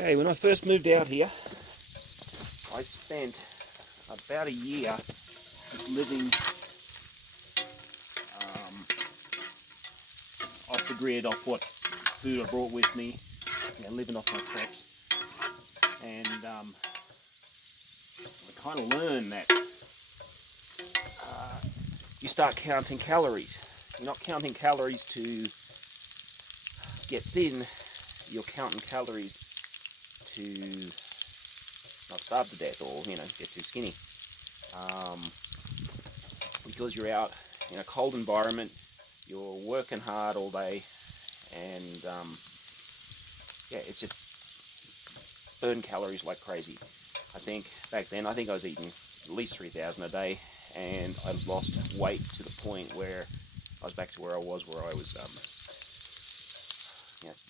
Okay, when I first moved out here, I spent about a year just living off the grid, off what food I brought with me, living off my crops. And I kind of learned that you start counting calories. You're not counting calories to get thin, you're counting calories to not starve to death or, get too skinny. Because you're out in a cold environment, you're working hard all day, and it's just burn calories like crazy. I think back then, I was eating at least 3,000 a day, and I lost weight to the point where I was back to where I was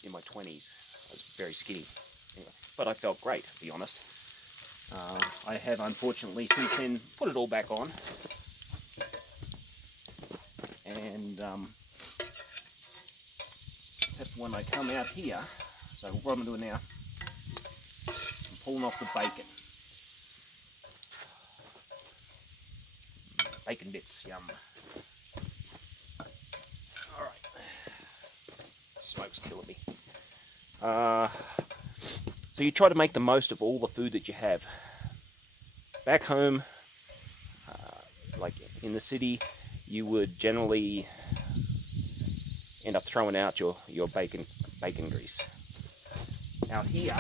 in my 20s. I was very skinny, anyway, but I felt great, to be honest. I have unfortunately since then put it all back on, and except when I come out here. So what I'm doing now, I'm pulling off the bacon. Bacon bits, yum. Alright. Smoke's killing me. So you try to make the most of all the food that you have. Back home, like in the city, you would generally end up throwing out your bacon grease. Out here,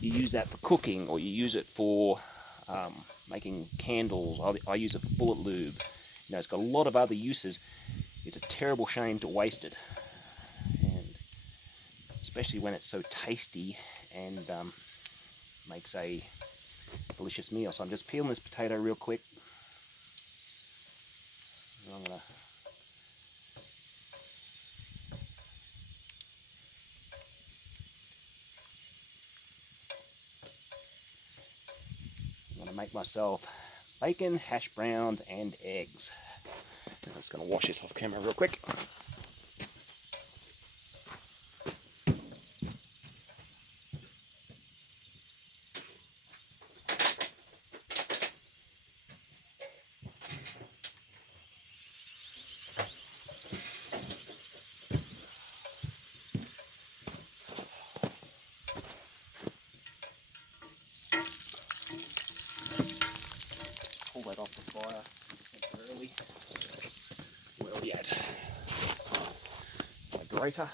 you use that for cooking, or you use it for making candles. I use it for bullet lube. It's got a lot of other uses. It's a terrible shame to waste it, and especially when it's so tasty and makes a delicious meal. So I'm just peeling this potato real quick. And I'm gonna make myself bacon, hash browns, and eggs. And I'm just gonna wash this off camera real quick. Pull that off the fire temporarily. Where are we at? My grater.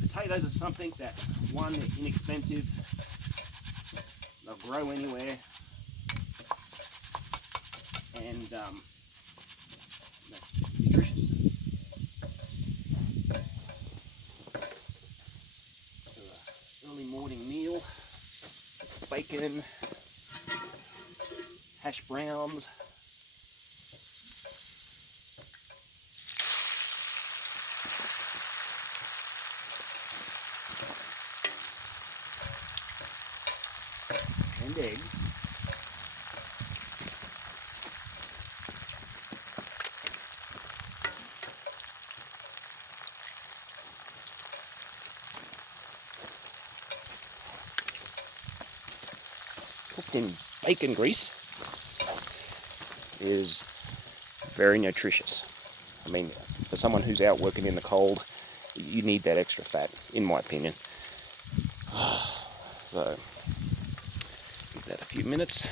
Potatoes are something that, one, they're inexpensive, they'll grow anywhere, and nutritious. So, early morning meal, bacon, hash browns, and eggs. Cooked in bacon grease is very nutritious. I mean, for someone who's out working in the cold, you need that extra fat, in my opinion. So, give that a few minutes.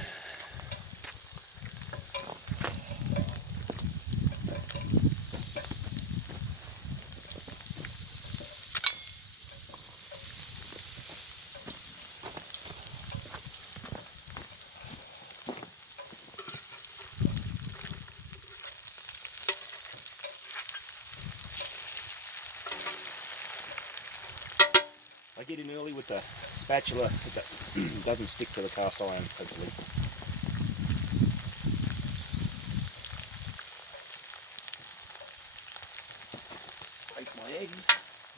I get in early with the spatula, it doesn't stick to the cast iron, hopefully. eggs.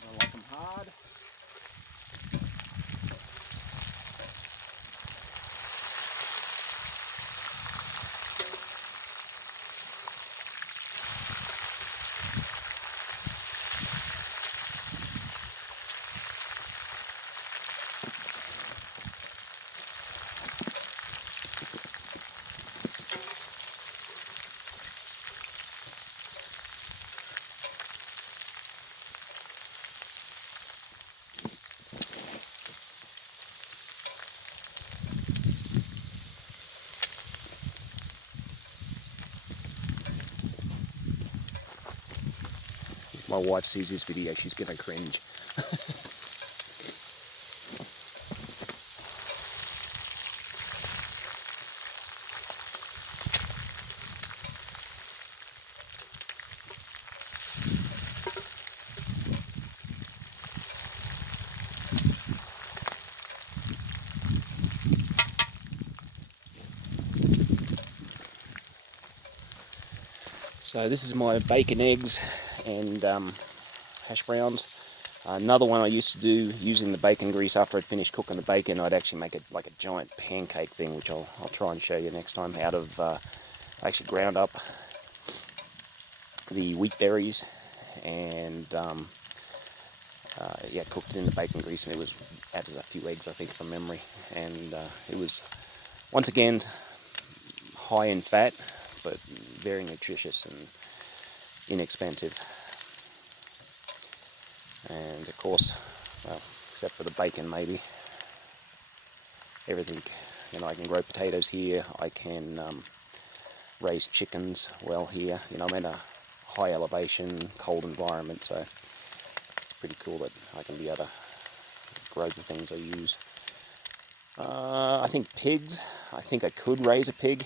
I like them hard. If my wife sees this video, she's gonna cringe. So this is my bacon, eggs, and hash browns. Another one I used to do using the bacon grease after I'd finished cooking the bacon, I'd actually make it like a giant pancake thing, which I'll try and show you next time. Out of, I actually ground up the wheat berries and yeah, cooked it in the bacon grease, and it was added a few eggs, I think, from memory, and it was once again high in fat, but very nutritious and inexpensive. And of course, well, except for the bacon maybe, everything, you know, I can grow potatoes here, I can raise chickens well here, you know, I'm in a high elevation, cold environment, so it's pretty cool that I can be able to grow the things I use. I think pigs, I think I could raise a pig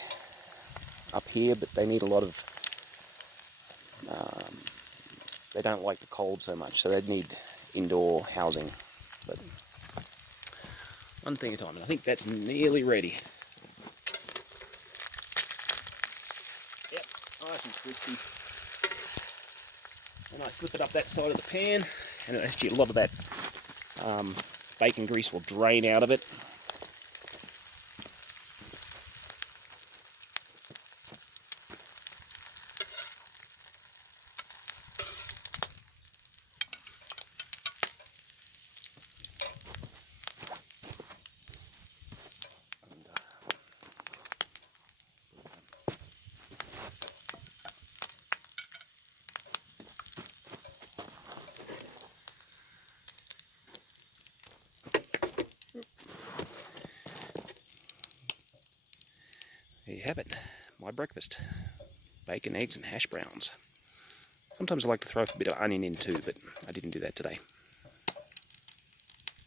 up here, but they need a lot of, they don't like the cold so much, so they'd need indoor housing. But one thing at a time, and I think that's nearly ready. Yep, nice and crispy. And I slip it up that side of the pan, and actually a lot of that bacon grease will drain out of it. There you have it, my breakfast. Bacon, eggs and hash browns. Sometimes I like to throw a bit of onion in too, but I didn't do that today.